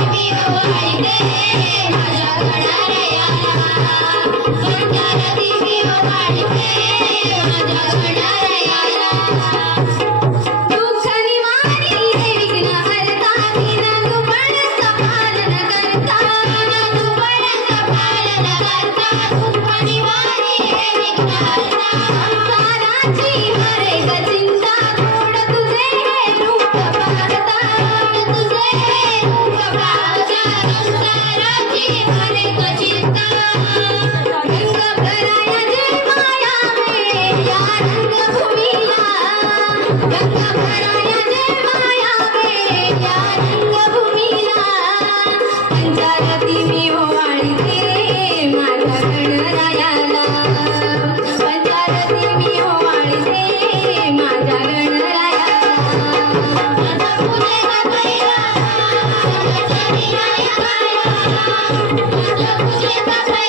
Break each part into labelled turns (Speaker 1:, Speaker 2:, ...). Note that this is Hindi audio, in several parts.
Speaker 1: बढ़ा रहा Bye.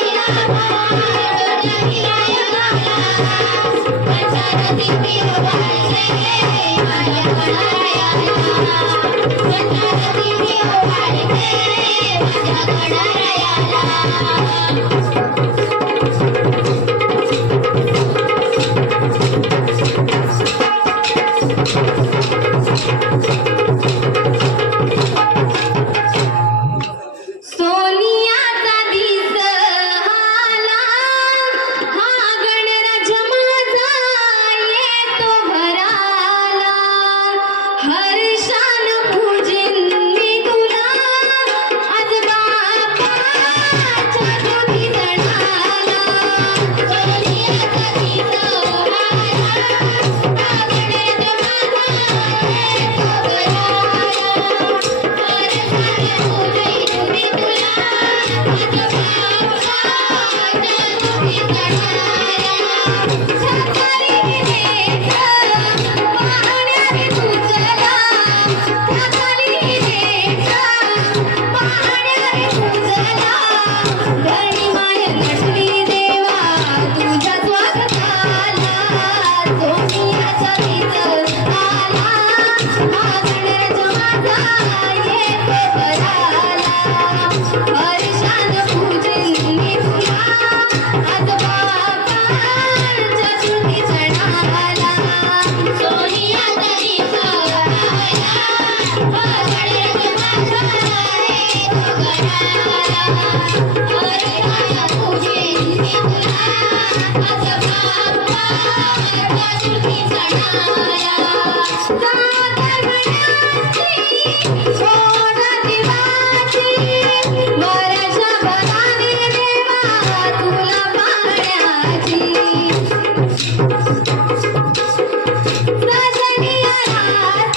Speaker 1: हार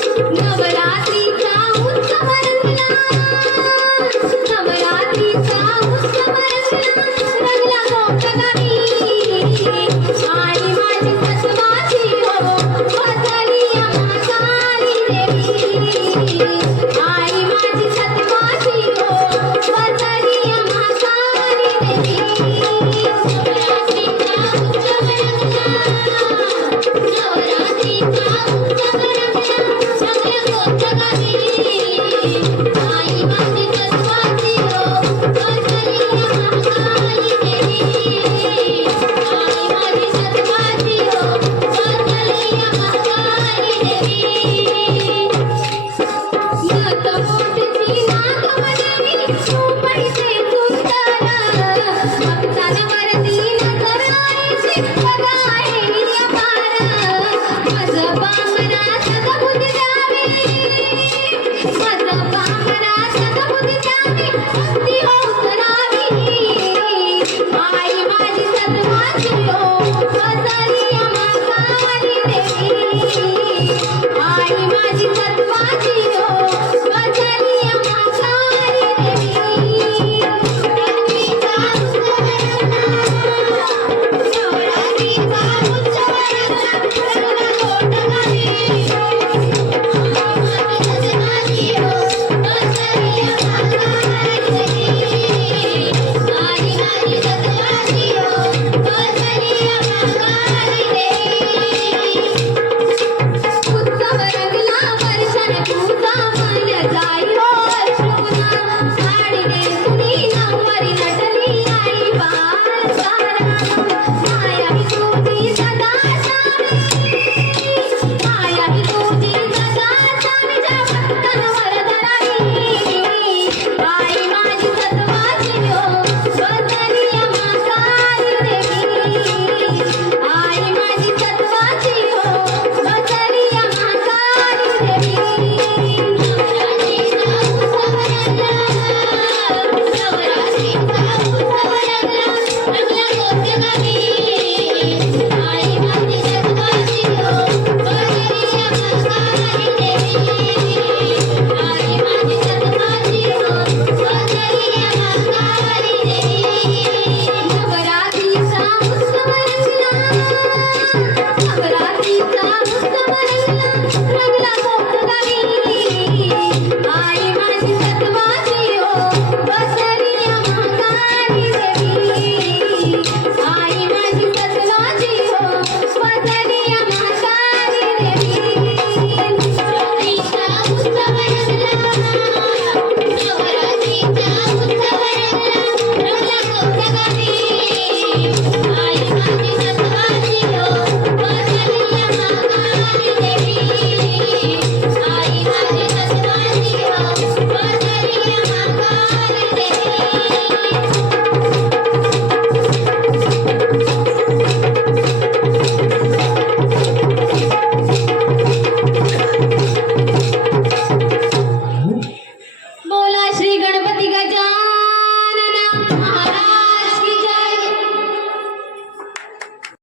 Speaker 1: नवरा